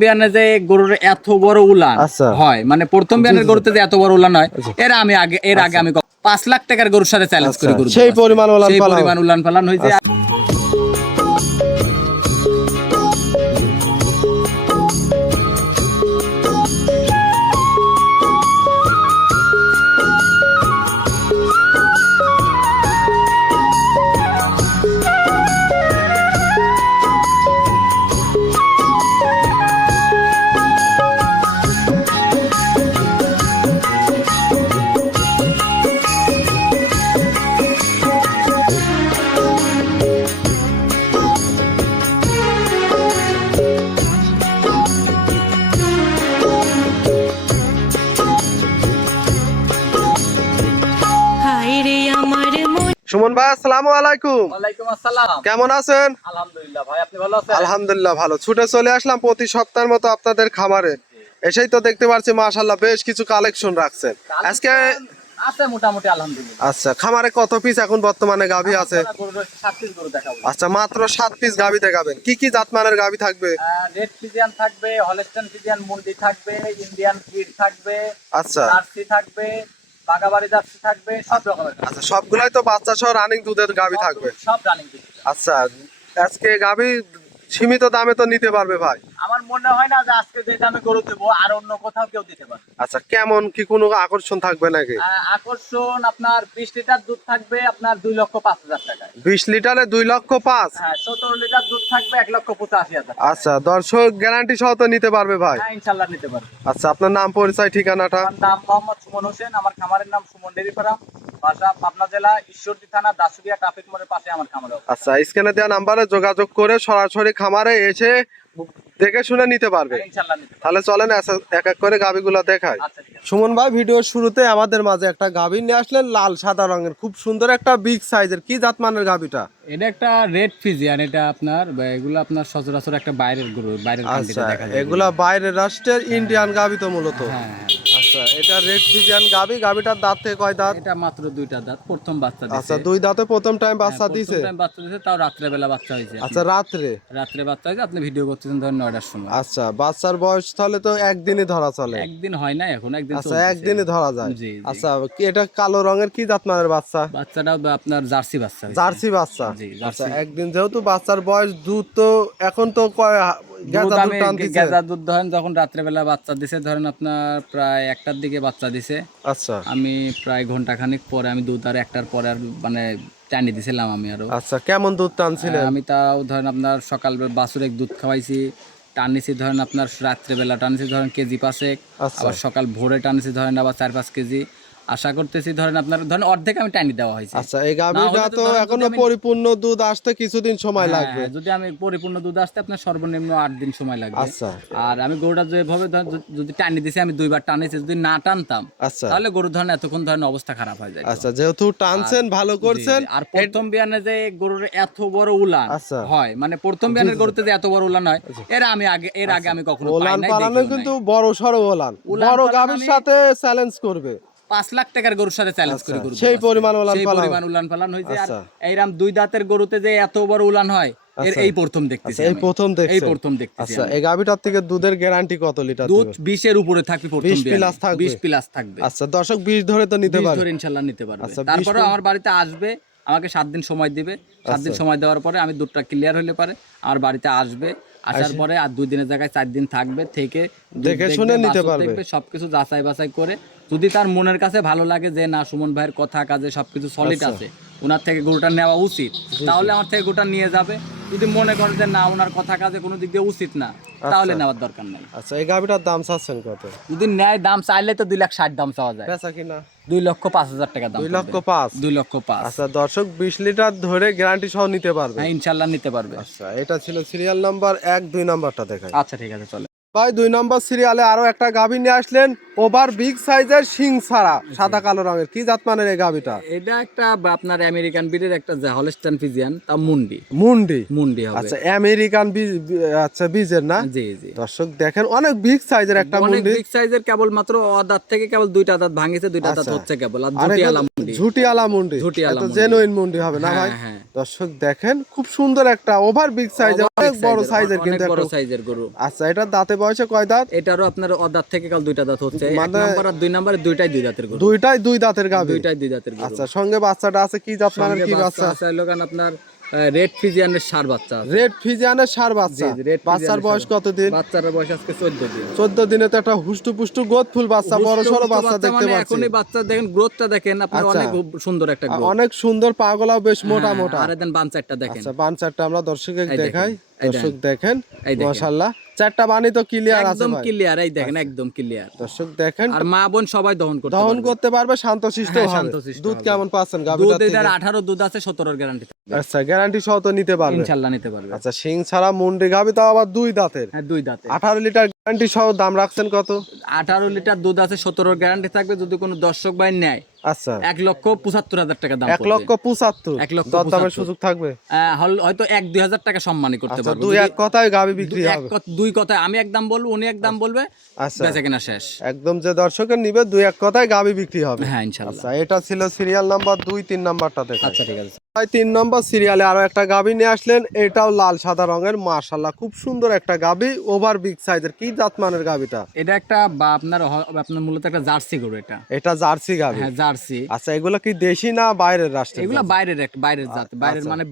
বিয়ানে যে গরুর এত বড় উলান হয়, মানে প্রথম বিয়ানের গরুতে যে এত বড় উলান হয়, এর আগে আমি 5 লাখ টাকার গরুর সাথে চ্যালেঞ্জ করি গরু, সেই পরিমাণ উলান পালান হয়েছে। সুমন ভাই, আসসালামু আলাইকুম। ওয়ালাইকুম আসসালাম। কেমন আছেন? আলহামদুলিল্লাহ ভাই, আপনি ভালো আছেন? আলহামদুলিল্লাহ ভালো। ছুটে চলে আসলাম প্রতি সপ্তাহের মতো আপনাদের খামারে। এসেই তো দেখতে পাচ্ছি মাশাআল্লাহ বেশ কিছু কালেকশন রাখছেন আজকে। আছে মোটামুটি আলহামদুলিল্লাহ। আচ্ছা, খামারে কত পিস এখন বর্তমানে গাভী আছে? 7 পিস গরু দেখাবো। আচ্ছা, মাত্র 7 পিস গাভী দেখাবেন। কি কি জাতমানের গাভী থাকবে? রেড ফিজিয়ান থাকবে, হলস্টাইন ফিজিয়ান মুন্ডি থাকবে, ইন্ডিয়ান কিড থাকবে, আচ্ছা, জার্সি থাকবে, বাগাবাড়ি জার্সি থাকবে, সব রকমের। আচ্ছা, সবগুলাই তো বাচ্চা সহ রানিং দুধের গাভী থাকবে? সব রানিং দুধ। আচ্ছা, আজকে গাভী সীমিত দামে তো নিতে পারবে ভাই? আমার মনে হয় না যে আজকে যে দামে গরু দেবো আর অন্য কোথাও কেউ দিতে পারবে। আচ্ছা, কেমন কি কোনো আকর্ষণ থাকবে নাকি? আকর্ষণ আপনার 20 লিটার দুধ থাকবে আপনার 2,05,000 টাকায়। 20 লিটারে 2,05,000? হ্যাঁ, 17 লিটার দুধ থাকবে 1,85,000। আচ্ছা, দর্শক গ্যারান্টি সহ তো নিতে পারবে ভাই? হ্যাঁ, ইনশাআল্লাহ নিতে পারবে। আচ্ছা, আপনার নাম, পরিচয়, ঠিকানাটা? আমার নাম মোহাম্মদ সুমন হোসেন, আমার খামারের নাম সুমন ডেইরি ফার্ম, বাসা পাবনা জেলা ঈশ্বরদী থানা দাসুরিয়া ট্রাফিক মোড়ের পাশে আমার খামার। আচ্ছা, স্ক্রিনে দেওয়া নাম্বারে যোগাযোগ করে সরাসরি খামারে এসে দেখে শুনে নিতে পারবে। ইনশাআল্লাহ নিতে পারবে। তাহলে চলেন এক এক করে গাভীগুলো দেখাই। আচ্ছা, ঠিক আছে। সুমন ভাই, ভিডিওর শুরুতে আমাদের মাঝে একটা গাভী নিয়ে আসলেন, লাল সাদা রঙের, খুব সুন্দর একটা বিগ সাইজের। কি জাতমানের গাভীটা? এটা একটা রেড ফিজিয়ান, এটা আপনার এগুলো আপনার সচরাচর একটা বাইরের গরু, বাইরের কান্ট্রিতে দেখা যায়। এগুলা বাইরের রাষ্ট্রের ইন্ডিয়ান গাভী তো মূলত। হ্যাঁ। আচ্ছা, এটা রেড ফিজিয়ান গাভী। গাভীটার দাঁত থেকে কয় দাঁত? এটা মাত্র 2টা দাঁত, প্রথম বাচ্চা দিয়েছে। আচ্ছা, 2 দাঁতে প্রথম টাইম বাচ্চা দিয়েছে? প্রথম টাইম বাচ্চা দিয়েছে, তাও রাত্রে বেলা বাচ্চা হয়েছে। আচ্ছা, রাত্রে বাচ্চা হয়েছে। আপনি ভিডিও করতেছেন ধরেন 9টার সময়। আচ্ছা, বাচ্চার বয়স তাহলে তো একদিনই ধরা চলে? একদিন হয় না এখন, একদিন আচ্ছা, চলতেছে। একদিনই ধরা যায়। জি। আচ্ছা, কি এটা কালো রঙের কি জাতমানের বাচ্চা? বাচ্চাটাও আপনার জার্সি বাচ্চা হয়েছে। জার্সি বাচ্চা? জি, আচ্ছা, জার্সি। একদিন যেহেতু বাচ্চার বয়স, দুধ তো এখন তো গেজা দুধ ধরেন যখন রাত্রে বেলা বাচ্চা দিছে, ধরেন আপনার প্রায় 1টার দিকে বাচ্চা দিছে। আচ্ছা, আমি প্রায় ঘন্টাখানিক পরে আমি দুধ আর 1টার পরে আর মানে টানি দিছিলাম আমি আরো। আচ্ছা, কেমন দুধ টানছিলেন? আমি তাও ধরেন আপনার সকাল বাছুরের দুধ খাওয়াইছি, টানিছি ধরেন আপনার রাত্রে বেলা টানিছি ধরেন কেজি 5, আবার সকাল ভোরে টানিছি ধরেন আবার 4-5 কেজি। আশা করতেছি ধরেন আপনার ধরেন অর্ধেক আমি টানি দেওয়া হয়েছে। আচ্ছা, এই গাভীটা তো এখনো পরিপূর্ণ দুধ আসতে কিছুদিন সময় লাগবে। যদি আমি পরিপূর্ণ দুধ আসতে আপনার সর্বনিম্ন 8 দিন সময় লাগবে। আচ্ছা, আর আমি গরুটা যেভাবে যদি টানি দিছি, আমি 2বার টানিছি, যদি না টানতাম তাহলে গরু ধরেন এতক্ষণ ধরেন অবস্থা খারাপ হয়ে যায়। আচ্ছা, যেহেতু টানছেন, ভালো করছেন। আর প্রথম বিয়ানে যে গরুর এত বড় উলান হয়, মানে প্রথম বিয়ানের গরুতে যে এত বড় উলান হয়, এর আগে আমি কখনো পাই নাই। পালানো কিন্তু বড় সরো উলান, বড় গাভীর সাথে চ্যালেঞ্জ করবে। 5 লাখ টাকার গরুর সাথে চ্যালেঞ্জ করে গরু, সেই পরিমাণ উলান পালান হয়েছে। আর এইরাম 2 দাঁতের গরুতে যে এত বড় উলান হয়, এই প্রথম দেখতেছি। এই প্রথম দেখতেছি। আচ্ছা, এই গাভীটার থেকে দুধের গ্যারান্টি কত লিটার? দুধ 20 এর উপরে থাকবে, প্রথম 20 প্লাস থাকবে। আচ্ছা, দর্শক 20 ধরে তো নিতে পারবে? 20 ধরে ইনশাআল্লাহ নিতে পারবে। তারপরে আমার বাড়িতে আসবে, আমাকে 7 দিন সময় দিবে। 7 দিন সময় দেওয়ার পরে আমি দুধটা ক্লিয়ার হলে পারে আমার বাড়িতে আসবে। আসার পরে আর 2 দিনের জায়গায় 4 দিন থাকবে, থেকে দেখে শুনে নিতে পারবে। সবকিছু যাচাই বাছাই করে যদি তার মনের কাছে ভালো লাগে যে না সুমন ভাইয়ের কথা কাজে সবকিছু সলিড আছে, ওনার থেকে গরুটা নেওয়া উচিত, তাহলে আমার থেকে গরুটা নিয়ে যাবে। যদি মনে করে যে না ওনার কথা কাজে কোনো দিক দিয়ে উচিত না, তাহলে নেওয়ার দরকার নাই। আচ্ছা, এই গাভীটার দাম চাচ্ছেন কত? যদি ন্যায় দাম চাইলে তো 2,60,000 দাম চাওয়া যায়। বেচা কিনা 2,05,000 টাকা দাম। 2,05,000? 2,05,000। আচ্ছা, দর্শক 20 লিটার ধরে গ্যারান্টি সহ নিতে পারবে? হ্যাঁ, ইনশাআল্লাহ নিতে পারবে। আচ্ছা, এটা ছিল সিরিয়াল নাম্বার 1। 2 নাম্বারটা দেখাই। আচ্ছা, ঠিক আছে, চলে ভাই। 2 নম্বর সিরিয়ালে আরো একটা গাভী নিয়ে আসলেন, ওভার বিগ সাইজের, শিং ছাড়া, সাদা কালো রঙের। কি জাতমানের এই গাভীটা? এটা একটা আপনার আমেরিকান ব্রিডের একটা হলস্টাইন ফিজিয়ান, তা মুন্ডি হবে। আচ্ছা, আমেরিকান আচ্ছা, বীজের না? জি। দর্শক দেখেন, অনেক বিগ সাইজের একটা মুন্ডি। বিগ সাইজের, কেবল মাত্র দাঁত থেকে কেবল 2টা দাঁত ভাঙিছে, 2টা দাঁত হচ্ছে কেবল। আর ঝুটি আলা মুন্ডি। ঝুটি আলা মুন্ডি, এটা জেনুইন মুন্ডি হবে না ভাই? হ্যাঁ। দর্শক দেখেন খুব সুন্দর একটা ওভার বিগ সাইজের, অনেক বড় সাইজের, অনেক কিন্তু বড় একটা- সাইজের গরু। আচ্ছা, এটা দাঁতে বয়সে কয় দাঁত? এটারও আপনার অদাঁত থেকে কাল দুইটা দাঁত হচ্ছে, এক মানে- নাম্বার আর দুই নাম্বারে দুইটাই দুই দাঁতের গরু। দুইটাই দুই দাঁতের গাভী। দুইটাই দুই দাঁতের গরু। আচ্ছা, সঙ্গে বাচ্চাটা আছে কি জাত মানের, সঙ্গে কি বাচ্চা বাচ্চা? আছে হলো কারণ আপনার রেড ফিজিয়ানের ষাঁড় বাচ্চা আছে। রেড ফিজিয়ানের ষাঁড় বাচ্চা। জি, red বাচ্চার Fijian-এর বয়স ষাঁড়। কতদিন? বাচ্চার বয়স আজকে 14 দিন। 14 দিনে তো একটা হুষ্টু পুষ্টু গোদ ফুল বাচ্চা, বড় সড়ো হুষ্ট-পুষ্ট বাচ্চা দেখতে মানে পাচ্ছি। এখনই বাচ্চা দেখেন, গ্রোথটা দেখেন আপনি, আচ্ছা। অনেক সুন্দর একটা গ্রোথ। অনেক সুন্দর, পাগলাও বেশ মোটা মোটা। আর দেন বানচারটা দেখেন। আচ্ছা, বানচারটা আমরা দর্শকে এই দেখাই। দেখেন, এই দর্শক দেখেন, এই দেখেন। মাশাআল্লাহ চারটা বানি তো ক্লিয়ার আছে একদম ভাই। ক্লিয়ার, এই দেখেন একদম ক্লিয়ার। দর্শক দেখেন, আর মা বোন সবাই দহন করতে দহন পারবে। করতে পারবে, শান্তশিষ্ট হ্যাঁ, হবে। শান্তশিষ্ট দুধ হবে। কেমন পাচ্ছেন গাভীটা দুধ থেকে? এটার 18 দুধ আছে, 17 গ্যারান্টি আচ্ছা, গ্যারান্টি সহ তো নিতে পারবে। ইনশাআল্লাহ নিতে পারবে। আচ্ছা, শিং ছাড়া মুন্ডি গাভী, তাও আবার দুই দাঁতের। হ্যাঁ, দুই দাঁতে। 18 লিটার গ্যারান্টি সহ দাম রাখছেন কত? 18 লিটার দুধ আছে, 17 গ্যারান্টি থাকবে। যদি কোনো দর্শক ভাই নেয়, আচ্ছা, 1,75,000 টাকা দাম 1,75,000। 1,75,000 দরদামের সুযোগ থাকবে? হয়তো 1-2 হাজার টাকা সম্মানই করতে আচ্ছা, পারবো। দুই এক কথায় গাভী বিক্রি হবে। দুই কথায় আমি একদম বলবো, উনি একদম বলবে, আচ্ছা, বেচা কেনা শেষ। একদম যে দর্শকের নিবে, দুই এক কথায় গাভী বিক্রি হবে। হ্যাঁ, ইনশাআল্লাহ। আচ্ছা, এটা ছিল সিরিয়াল নাম্বার 2, 3 নাম্বারটা দেখেন। আচ্ছা, ঠিক আছে। ভাই 3 নম্বর সিরিয়ালে আরো একটা গাভী নিয়ে আসলেন, এটাও লাল সাদা রঙের, মাশাআল্লাহ খুব সুন্দর একটা গাভী, ওভার বিগ সাইজের। কি জাত মানের গাভীটা? এটা একটা বা আপনার মূলত একটা জার্সি গরু এটা। এটা জার্সি গাভী। হ্যাঁ, জার্সি। আচ্ছা, এগুলো কি দেশি না বাইরের রাষ্ট্রের? এগুলা বাইরের জাত, বাইরের আচ্ছা। মানে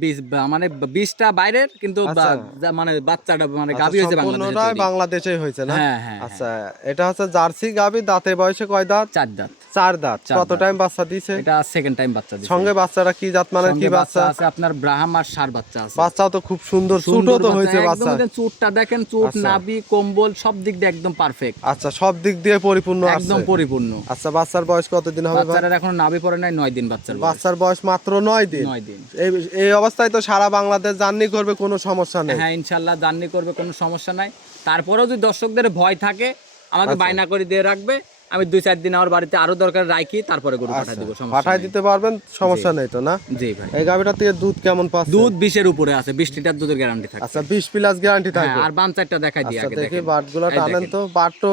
মানে বীজটা বাইরের, কিন্তু আচ্ছা। মানে বাচ্চাটা মানে আচ্ছা, গাভী হয়েছে সম্পূর্ণটাই বাংলাদেশে। বাংলাদেশেই হয়েছে না? হ্যাঁ, হ্যাঁ, আচ্ছা, এটা হচ্ছে জার্সি গাভী, দাঁতে বয়সে কয় দাঁত? 4 দাঁত। 4 দাঁত। চার কত দাঁত। টাইম বাচ্চা দিছে? এটা সেকেন্ড টাইম বাচ্চা দিছে। সঙ্গে বাচ্চাটা কি জাত মানের, কি সঙ্গে বাচ্চা? আছে আপনার ব্রাহ্ম আর ষাঁড় বাচ্চা আছে। বাচ্চাও তো খুব সুন্দর, ছোট তো হয়েছে বাচ্চা। একদম চুটটা দেখেন, চুট, আচ্ছা। নাভি, কম্বল সব দিক দিয়ে একদম পারফেক্ট, আচ্ছা, সব দিক দিয়ে পরিপূর্ণ আছে। একদম পরিপূর্ণ। আচ্ছা, বাচ্চার বয়স কতদিন হবে ভাই? বাচ্চারা এখন নাভি পড়ে নাই, 9 দিন বাচ্চার বয়স। বাচ্চার বয়স মাত্র 9 দিন। 9 দিন। এই এই অবস্থায় তো সারা বাংলাদেশ জার্নি করবে, কোনো সমস্যা নেই। হ্যাঁ, ইনশাআল্লাহ জার্নি করবে, কোনো সমস্যা নাই। তারপরেও যদি দর্শকদের ভয় থাকে, আমাকে আচ্ছা। বায়না করে দিয়ে রাখবে, আমি 2-4 দিন আমার বাড়িতে আরো দরকার রাখি, তারপরে গরু পাঠিয়ে দিব, সমস্যা পাঠাই নাই। দিতে পারবেন, সমস্যা নেই তো না? জি ভাই। এই গাভিটা থেকে দুধ কেমন পাচ্ছে? দুধ 20-এর উপরে আছে, 20 লিটার দুধের গ্যারান্টি থাকে। আচ্ছা, 20 প্লাস গ্যারান্টি হ্যাঁ, থাকবে। আর বাম চারটা দেখাই দিই আচ্ছা, আগে, দেখি দেখেন। বাটগুলো এই টানেন দেখেন। তো। বাট তো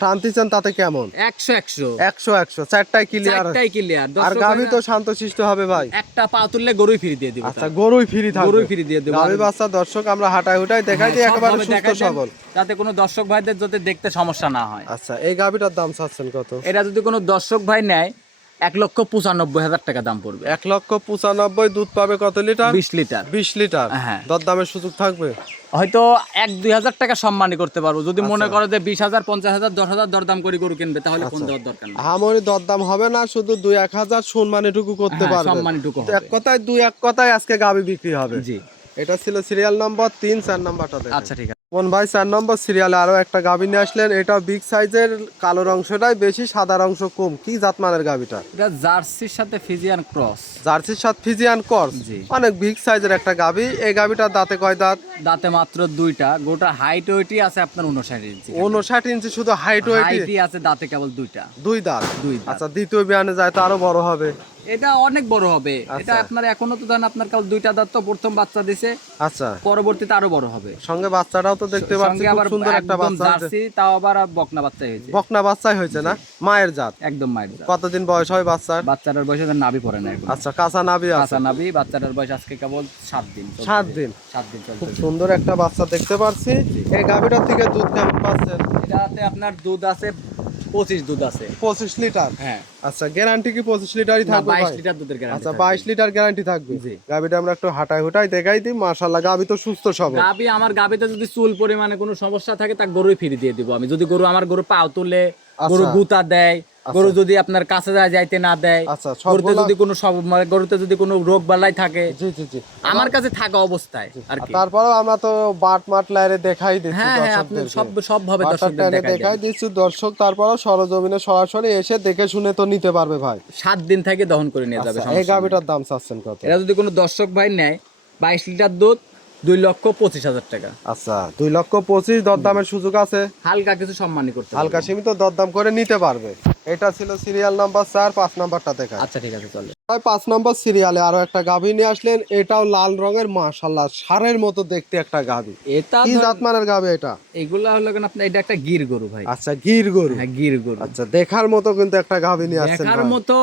টানতেছেন, তাতে কেমন? 100 100 চারটাই ক্লিয়ার। চারটাই ক্লিয়ার। আর গাভি তো শান্তশিষ্ট হবে ভাই। একটা পা তুললে গরুই ফ্রি দিয়ে দিব। আচ্ছা, গরুই ফ্রি থাকবে। গরুই ফ্রি দিয়ে দেব। গাভি বাচ্চা দর্শক আমরা হাঁটাই হুটাই দেখাই দিই, একেবারে সুস্থ সবল, যাতে কোনো দর্শক ভাইদের যাতে দেখতে সমস্যা না হয়। আচ্ছা, এই গাভিটার দাম চাচ্ছেন কত? এটা যদি কোনো দর্শক ভাই নেয়, 1,95,000 টাকা দাম পড়বে। 1,95,000। দুধ পাবে কত লিটার? 20 লিটার। 20 লিটার। হ্যাঁ। দরদামের সুযোগ থাকবে? হয়তো 1-2 হাজার টাকা সম্মানই করতে পারবো। যদি মনে করো যে 20,000, 50,000, 10,000 দরদাম করে গরু কিনবে, তাহলে কোন দেওয়ার দরকার নেই। আমারই দরদাম হবে না, শুধু 2-1 হাজার সম্মানিটুকু করতে হ্যাঁ, পারবে। সম্মানিটুকু এক হবে। কথায় 2-1 কথায় আজকে গাভি বিক্রি হবে। জি। এটা ছিল সিরিয়াল নাম্বার 3, 4 নাম্বারটা দেখেন। আচ্ছা, ঠিক আছে। কোন ভাই 4 নম্বর সিরিয়ালে আরো একটা গাভি নিয়ে আসলেন, এটা বিগ সাইজের, কালোর অংশটাই বেশি, সাদার অংশ কম। কি জাতমানের গাভিটা? এটা জার্সির সাথে ফিজিয়ান ক্রস। জার্সির সাথে ফিজিয়ান ক্রস। জি। অনেক বিগ সাইজের একটা গাভি। এই গাভিটার দাঁতে কয় দাঁত? দাঁতে মাত্র 2টা। গোটা হাইট ওয়েটই আছে আপনার 59 ইঞ্চি। 59 ইঞ্চি শুধু হাইট ওয়েট? হাইটই আছে, দাঁতে কেবল 2টা। 2 দাঁত। দুই দাঁত। আচ্ছা, দ্বিতীয় বিয়ানে যায় তো আরো বড় হবে। এটা অনেক বড় হবে। এটা আপনার এখনো তো ধরেন আপনার কাল 2টা দাঁত, তো প্রথম বাচ্চা দিছে, আচ্ছা, পরবর্তীতে আরো বড় হবে। সঙ্গে বাচ্চাটাও তো দেখতে পাচ্ছি, সঙ্গে খুব আবার সুন্দর একটা একদম বাচ্চা হয়েছে। জার্সি, তাও আবার বকনা বাচ্চাই হয়েছে। বকনা বাচ্চাই হয়েছে না? মায়ের জাত। একদম মায়ের জাত। কতদিন বয়স হয় বাচ্চার? বাচ্চাটার বয়স এখন নাভি পড়ে না এখন। আচ্ছা, কাঁচা নাভি আছে। কাঁচা নাভি। বাচ্চাটার বয়স আজকে কেবল 7 দিন। 7 দিন। 7 দিন খুব চলছে। সুন্দর একটা বাচ্চা দেখতে পাচ্ছি। এই গাভিটার থেকে দুধ কেমন পাচ্ছেন? এটাতে আপনার দুধ আছে 25 দুধ আছে। 25 লিটার। হ্যাঁ। আচ্ছা, গ্যারান্টি কি 25 লিটারই না, থাকবে? 22 ভাই? লিটার দুধের গ্যারান্টি। আচ্ছা, 22 লিটার গ্যারান্টি থাকবে। জি। গাভিটা আমরা একটু হাঁটাই হুটাই দেখাই দিই। মাশাআল্লাহ, গাভি তো সুস্থ সবল। আমার গাবিতে যদি চুল পরিমাণে কোনো সমস্যা থাকে, তা গরুই ফ্রি দিয়ে দিব আমি। যদি আমার গরু পাও তুলে, গরু গুতা দেয়, গরু যদি আপনার কাছে যাইতে না দেয়, আচ্ছা, গরুতে যদি কোনো গরুতে যদি কোনো রোগ বালাই থাকে, জি জি জি, আমার কাছে থাকা অবস্থায় আর কি। তারপরেও আমরা তো বাট মাট লাইরে দেখাই দিচ্ছি হ্যাঁ, হ্যাঁ, আপনি দর্শকদেরকে। সব ভাবে দর্শকদের দেখাই দিচ্ছি দর্শক, তারপরেও সরজমিনে সরাসরি এসে দেখে শুনে তো নিতে পারবে ভাই। 7 দিন থেকে দহন করে নিয়ে যাবে। আচ্ছা, এই গাভিটার দাম চাচ্ছেন কত? এটা যদি কোনো দর্শক ভাই নেয়, 22 লিটার দুধ, 2,25,000 টাকা। আচ্ছা, 2,25,000। দরদামের সুযোগ আছে? হালকা কিছু সম্মানই করতে পারবো। হালকা সীমিত দরদাম করে নিতে পারবে। এটা ছিল সিরিয়াল নাম্বার 4, 5 নাম্বারটা দেখা। আচ্ছা, ঠিক আছে, চলে। 5 নম্বর সিরিয়ালে আরো একটা গাভী নিয়ে আসলেন, এটাও লাল রঙের, মাশাআল্লাহ ষাঁড়ের মতো দেখতে একটা গাভী। এটা কি জাতমানের গাভী এটা? এগুলা হলো কেন আপনার, এটা একটা গির গরু ভাই। আচ্ছা, গির গরু। হ্যাঁ, গির গরু। আচ্ছা, দেখার মতো কিন্তু একটা গাভী নিয়ে আসছেন দেখার ভাই। মতো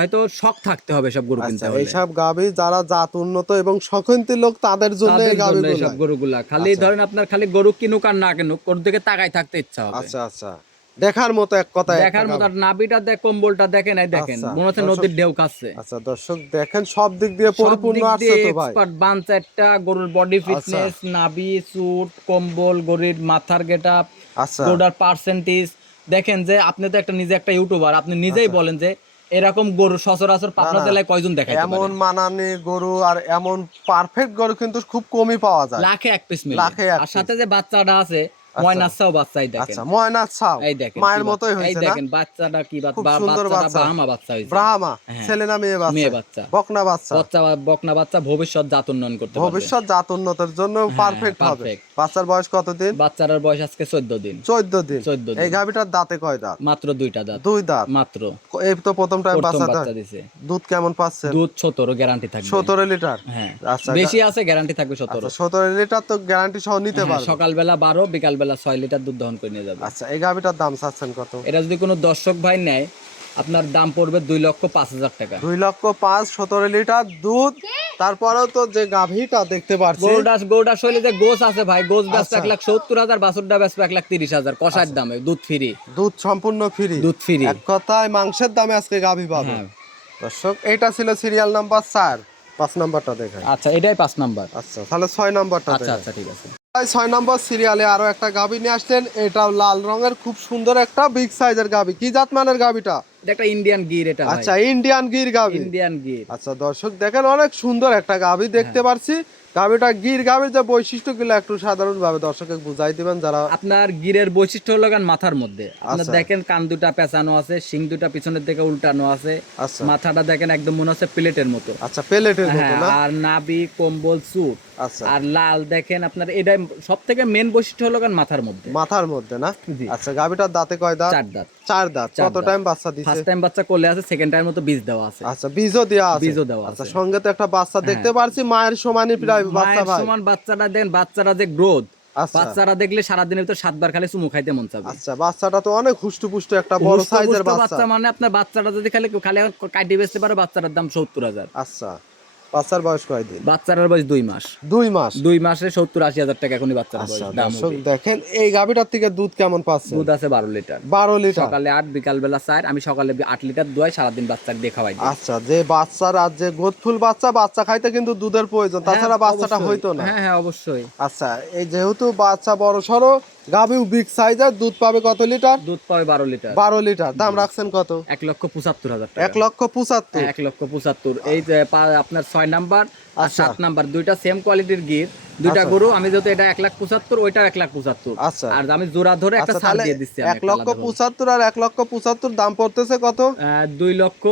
হয়তো শখ থাকতে হবে সব গরু কিনতে আচ্ছা, হলে। এইসব গাভী যারা জাত উন্নত এবং শৌখিনতি লোক তাদের জন্য এই তাদের জন্য গাভীগুলো। এইসব গরুগুলা খালি আচ্ছা। ধরেন আপনার খালি গরু কিনুক আর না কিনুক ওর দিকে তাকাই থাকতে ইচ্ছা হবে। আচ্ছা আচ্ছা, দেখার মতো এক কথায় দেখার মতো। আর নাভিটা দেখ, কম্বলটা দেখেন, এই দেখেন আচ্ছা, মনে হচ্ছে দর্শক- নদীর ঢেউ খাচ্ছে। আচ্ছা দর্শক দেখেন সব দিক দিয়ে সব পরিপূর্ণ দিক আছে দিয়ে তো ভাই। এক্সপার্ট। বান চারটা, গরুর বডি আচ্ছা। ফিটনেস, নাভি, চুট, কম্বল, গরুর মাথার গেটআপ, আচ্ছা গরুর পার্সেন্টেজ দেখেন। যে আপনি তো একটা নিজে একটা ইউটিউবার, আপনি নিজেই বলেন যে এরকম গরু সচরাচর পাবনা না, জেলায় কয়জন দেখাইতে এমন পারে? মানানি গরু আর এমন পারফেক্ট গরু কিন্তু খুব কমই পাওয়া যায়। লাখে এক পিস মিলে। লাখে এক আর সাথে যে বাচ্চাটা আছে আচ্ছা। ময়নাসাও বাচ্চাই দেখেন। আচ্ছা, ময়নাথ সাউ এই দেখেন মায়ের কি মতোই বাচ্চা। এই হয়েছে না? দেখেন বাচ্চাটা কি খুব সুন্দর বাচ্চাটা বাচ্চা। ব্রাহ্মা বাচ্চা হয়েছে। ব্রাহ্মা হ্যাঁ। ছেলে না মেয়ে মেয়ে বাচ্চা? বাচ্চা। বকনা বাচ্চা। বকনা বাচ্চা ভবিষ্যৎ জাত উন্নয়ন করতে পারবে। ভবিষ্যৎ জাত উন্নতির জন্য পারফেক্ট হবে। perfect। বাচ্চার বয়স কতদিন? বাচ্চাটার বয়স আজকে 14 দিন। 14 দিন। 14 দিন। এই গাভীটার দাঁতে কয় দাঁত? মাত্র 2টা দাঁত। 2 দাঁত। মাত্র এই তো প্রথম টাইম প্রথম বাচ্চা বাচ্চা দিছে। দুধ কেমন পাচ্ছেন? দুধ 17 গ্যারান্টি থাকবে। 17 লিটার। হ্যাঁ। আচ্ছা, বেশি আছে, গ্যারান্টি থাকবে 17। আচ্ছা 17 লিটার তো গ্যারান্টি সহ নিতে হ্যাঁ, পারবে। সকালবেলা 12, বিকালবেলা 6 লিটার দুধ দহন করে নিয়ে যাবে। আচ্ছা, এই গাভীটার দাম চাচ্ছেন কত? এটা যদি কোনো দর্শক ভাই নেয়, আপনার দাম পড়বে 2,05,000 টাকা। 2,05,000 17 লিটার দুধ। তারপরেও তো যে গাভীটা দেখতে পাচ্ছি, গরুটা শৈলে যে গোস আছে ভাই, গোস বেচবে আচ্ছা। 1,70,000, বাছুরটা বেচবে 1,30,000 কষার দামে, দুধ ফ্রি। দুধ সম্পূর্ণ ফ্রি। দুধ ফ্রি। এক কথায় মাংসের দামে আজকে গাভী পাবে। হ্যাঁ। দর্শক এটা ছিল সিরিয়াল নাম্বার 4। 5 নাম্বারটা দেখাই। আচ্ছা, এটাই 5 নাম্বার। আচ্ছা, তাহলে 6 নাম্বারটা আচ্ছা দেখাই। আচ্ছা, ঠিক আছে। 6 নম্বর সিরিয়ালে আরো একটা গাভী নিয়ে আসলেন। এটাও লাল রঙের, খুব সুন্দর একটা বিগ সাইজের গাভী। কি জাত মানের গাভীটা? এটা একটা ইন্ডিয়ান গির। এটা ভাই আচ্ছা, ইন্ডিয়ান গির গাভী। ইন্ডিয়ান গির। আচ্ছা দর্শক দেখেন অনেক সুন্দর একটা গাভী দেখতে পাচ্ছি। গাভীটা গির গাভীর যে বৈশিষ্ট্যগুলো একটু সাধারণভাবে দর্শককে বুঝাই দিবেন যারা। আপনার গিরের বৈশিষ্ট্য হলো গান মাথার মধ্যে। আপনার আচ্ছা। দেখেন কান দুটা পেঁচানো আছে, শিং দুটা পিছনের দিকে উল্টানো আছে। আচ্ছা মাথাটা দেখেন একদম মনে হচ্ছে প্লেটের মতো। আচ্ছা, পেলেটের মতো হ্যাঁ, না? আর নাভি, কম্বল, চুট আচ্ছা, আর লাল দেখেন আপনার। এটাই সব থেকে মেন বৈশিষ্ট্য হলো গান মাথার মধ্যে। মাথার মধ্যে না? জি। আচ্ছা, গাভীটার দাঁতে কয় দাঁত? 4 দাঁত। 4 দাঁত। 4 কত দাঁত। টাইম বাচ্চা দিছে? ফার্স্ট টাইম বাচ্চা করলে আছে, সেকেন্ড টাইম মতো বীজ দেওয়া আছে। আচ্ছা, বীজও দেওয়া আছে। বীজও দেওয়া আচ্ছা, আছে। সঙ্গে তো একটা বাচ্চা দেখতে পারছি মায়ের সমানই প্রায় বাচ্চা মায়ের ভাই। সমান বাচ্চাটা দেন, বাচ্চাটা যে গ্রোথ, আচ্ছা। বাচ্চারা দেখলে সারাদিনের ভিতর 7 বার খালি চুমু খাইতে মন চাবে। আচ্ছা, বাচ্চাটা তো অনেক হুষ্টপুষ্ট একটা বড় হুষ্ট সাইজের পুষ্ট বাচ্চা। মানে আপনার বাচ্চাটা যদি খালি খালি কাটি বেচতে পারে, বাচ্চাটার দাম 70,000। আচ্ছা, বাচ্চার বয়স কয়দিন? বাচ্চাটার বয়স 2 মাস। 2 মাস। 2 মাসে 70-80,000 টাকা এখনই বাচ্চার বয়স আচ্ছা দাম দর্শক হবে। দেখেন এই গাভীটার থেকে দুধ কেমন পাচ্ছে? দুধ আছে 12 লিটার। 12 লিটার। সকালে 8, বিকাল বেলা 4। আমি সকালে 8 লিটার দুয়াই, সারাদিন বাচ্চাকে দিয়ে খাওয়াই দিই। আচ্ছা, যে বাচ্চার আর যে গোদফুল বাচ্চা খাইতে কিন্তু দুধের প্রয়োজন, তাছাড়া হ্যাঁ, বাচ্চাটা অবশ্যই। হইতো না। হ্যাঁ হ্যাঁ, অবশ্যই। আচ্ছা, এই যেহেতু বাচ্চা বড় সরো, গাভীও বিগ সাইজের, দুধ পাবে কত লিটার? দুধ পাবে 12 লিটার। 12 লিটার। দাম রাখছেন কত? 1,75,000 টাকা। 1,75,000। 1,75,000। এই যে আপনার 6 নাম্বার আর আচ্ছা। 7 নাম্বার দুইটা সেম কোয়ালিটির গির, দুইটা আচ্ছা। গরু। আমি যেহেতু এটা 1,75,000, ওইটা 1,75,000। আচ্ছা। আর আমি জোড়া ধরে একটা আচ্ছা, ছাড় তাহলে দিয়ে দিচ্ছি আমি একটা আলাদা ভাবে। 1,75,000 আর 1,75,000 দাম পড়তেছে কত? 2 লক্ষ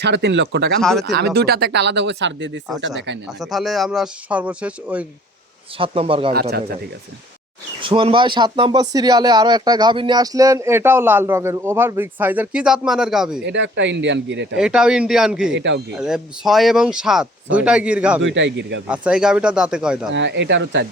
3.5 লক্ষ টাকা। 3.5 আমি লক্ষ। দুইটাতে একটা আলাদা ভাবে ছাড় দিয়ে দিচ্ছি, ওটা আচ্ছা, দেখাই না। আচ্ছা, তাহলে আমরা সর্বশেষ ওই 7 নম্বর গাভীটা আচ্ছা আচ্ছা, দেখাই। ঠিক আছে। সুমন ভাই 7 নম্বর সিরিয়ালে আরো একটা গাভী নিয়ে আসলেন। এটাও লাল রঙের, ওভার বিগ সাইজের। কি জাত মানের গাভী? এটা একটা ইন্ডিয়ান গির। এটাও ইন্ডিয়ান গির। এটাও গির। 6 এবং 7 দুইটাই গির গাভী। দুইটাই গির গাভী। আচ্ছা, এই গাভীটা দাঁতে কয় দাঁত? এটারও 4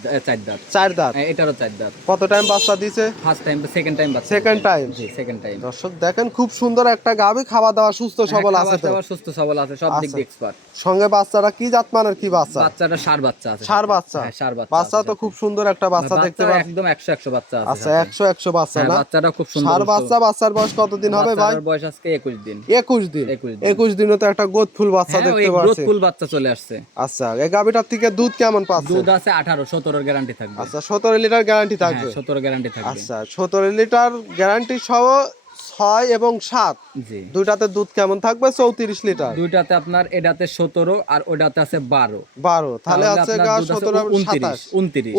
দাঁত। 4 দাঁত। এটারও 4 দাঁত। কত টাইম বাচ্চা দিছে? ফার্স্ট টাইম, সেকেন্ড টাইম বাচ্চা। Second time. জি, সেকেন্ড টাইম। দর্শক দেখেন খুব সুন্দর একটা গাভী, খাওয়া দাওয়া সুস্থ সবল আছে তো? সুস্থ সবল আছে, সব দিক আচ্ছা। দিয়ে এক্সপার্ট। সঙ্গে বাচ্চাটা কি জাত মানের? কি বাচ্চা? বাচ্চাটা ষাঁড় বাচ্চা আছে। ষাঁড় বাচ্চা। হ্যাঁ, ষাঁড় বাচ্চা। বাচ্চা তো খুব সুন্দর একটা বাচ্চা দেখতে পাচ্ছি। একদম 100 বাচ্চা আছে। আচ্ছা, 100 বাচ্চা হ্যাঁ, না? বাচ্চাটা খুব সুন্দর। ষাঁড় বাচ্চা। বাচ্চার বয়স কতদিন হবে ভাই? বাচ্চাটার বয়স আজকে 21 দিন। 21 দিন। 21 দিন। 21 দিনে তো একটা গোদফুল বাচ্চা হ্যাঁ, দেখতে ওই পাচ্ছি। গ্রোথফুল বাচ্চা চলে আসছে। আচ্ছা, এই গাভীটার থেকে দুধ কেমন পাচ্ছে? দুধ আছে 18-17 গ্যারান্টি থাকবে। আচ্ছা, 17 লিটার গ্যারান্টি হ্যাঁ, থাকবে। 17 গ্যারান্টি থাকবে। আচ্ছা, 17 লিটার গ্যারান্টি সহ 6 এবং 7 জি। দুইটাতে দুধ কেমন থাকবে? 34 লিটার। দুইটাতে আপনার এটাতে 17 আর ওটাতে আছে 12। 12 তাহলে আছে আপনার গা দুধ আছে 17 29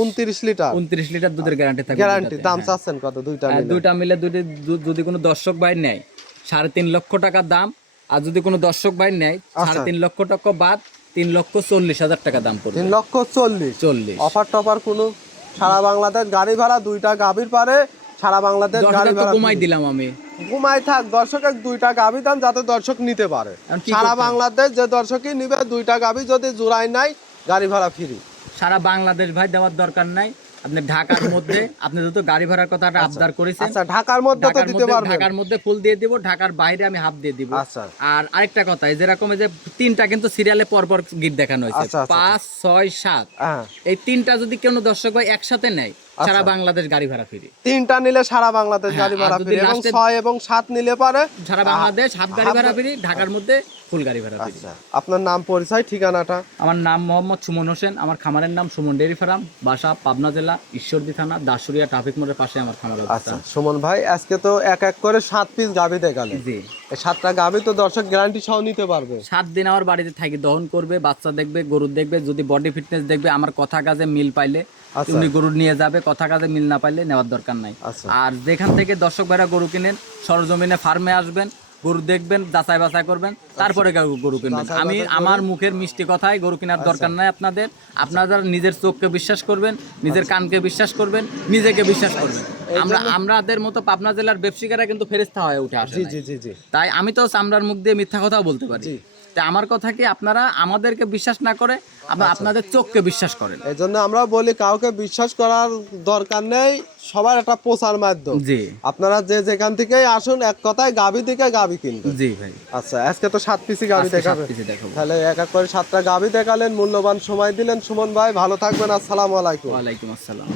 29 লিটার 29 লিটার দুধের গ্যারান্টি থাকবে। গ্যারান্টি। দুইটাতে। দাম হ্যাঁ। চাচ্ছেন কত দুইটা মিলে? দুইটা মিলে যদি কোনো দর্শক ভাই নেয় 3.5 লক্ষ টাকা দাম। আর যদি কোনো দর্শক ভাই নেয় 3.5 লক্ষ টাকা বাদ 3,40,000 টাকা দাম পড়বে। 3,40,000। 40। অফার টফার কোনো? সারা বাংলাদেশ গাড়ি ভাড়া, দুইটা গাভীর পারে সারা বাংলাদেশ 10,000 গাড়ি তো ভাড়া কমাই দিলাম আমি। ঘুমাই থাক। দর্শকের দুইটা গাভী দাম যাতে দর্শক নিতে পারে। এখন কি সারা করতে হবে? বাংলাদেশ যে দর্শকই নিবে দুইটা গাভী যদি জোড়াই নাই গাড়ি ভাড়া ফ্রি। সারা বাংলাদেশ ভাই দেওয়ার দরকার নাই। আপনি ঢাকার মধ্যে আপনি যেহেতু গাড়ি ভাড়ার কথাটা আবদার করেছেন, আচ্ছা ঢাকার মধ্যে তো দিতে পারবেন। ঢাকার মধ্যে ফুল দিয়ে দিব, ঢাকার বাইরে আমি হাফ দিয়ে দিব। আচ্ছা আর আরেকটা কথা, এই যেরকম এই যে তিনটা কিন্তু সিরিয়ালে পর পর গিট দেখানো হয়েছে, আচ্ছা, আচ্ছা, 5, 6, 7, হ্যাঁ এই তিনটা যদি কোনো দর্শক ভাই একসাথে নেয়, সারা বাংলাদেশ গাড়ি ভাড়া ফ্রি। তিনটা নিলে সারা বাংলাদেশ হ্যাঁ, গাড়ি আর ভাড়া যদি ফ্রি, এবং লাস্টে 6 এবং 7 নিলে পারে সারা বাংলাদেশ হাফ গাড়ি ভাড়া ফ্রি, ঢাকার মধ্যে ফুল গাড়ি ভাড়া ফ্রি। আচ্ছা আপনার নাম, পরিচয়, ঠিকানাটা? আমার নাম মোহাম্মদ সুমন হোসেন, আমার খামারের নাম সুমন ডেয়ারি ফার্ম, বাসা পাবনা জেলা ঈশ্বরদী থানা দাসুরিয়া ট্রাফিক মোড়ের পাশে আমার খামার আচ্ছা অবস্থান। সুমন ভাই, আজকে তো এক এক করে 7 পিস গাভী দেখালেন। জি, এই 7টা গাভী তো দর্শক গ্যারান্টি সহ নিতে পারবে। 7 দিন আমার বাড়িতে থাকি, দহন করবে, বাচ্চা দেখবে, গরু দেখবে, যদি বডি ফিটনেস দেখবে, আমার কথা কাজে মিল পাইলে আচ্ছা। উনি গরু নিয়ে যাবে, কথা কাজে মিল না পাইলে নেওয়ার দরকার নাই। আচ্ছা। আর যেখান থেকে দর্শক ভাইরা গরু কিনেন, সরজমিনে ফার্মে আসবেন, গরু দেখবেন, যাচাই বাছাই করবেন, তারপরে গরু কিনবেন। যাচাই আমি বাছাই করে- আমার মুখের মিষ্টি কথায় গরু কেনার দরকার নাই আপনাদের। আপনারা নিজের চোখকে বিশ্বাস করবেন, নিজের কানকে বিশ্বাস করবেন, নিজেকে বিশ্বাস করবেন। আমাদের মতো পাবনা জেলার ব্যবসায়ীরা কিন্তু ফেরেশতা হয়ে উঠে আসে জি নাই। জি জি জি তাই আমি তো চামড়ার মুখ দিয়ে মিথ্যা কথাও বলতে পারি। জি। তাই আমার কথা কি, আপনারা আমাদেরকে বিশ্বাস না করে আপনাদের চোখকে বিশ্বাস করেন। এই জন্য আমরা বলি কাউকে বিশ্বাস করার দরকার নেই, সবার একটা প্রচার মাধ্যম। জি আপনারা যে যেখান থেকেই আসুন, এক কথায় গাভী থেকে গাভী কিনবেন। জি ভাই, আচ্ছা আজকে তো 7 পিসি গাভী আজকে দেখাবেন, 7 পিসই দেখাবো। তাহলে এক এক করে 7টা গাভী দেখালেন, মূল্যবান সময় দিলেন। সুমন ভাই ভালো থাকবেন, আসসালামু আলাইকুম। ওয়ালাইকুম আসসালাম।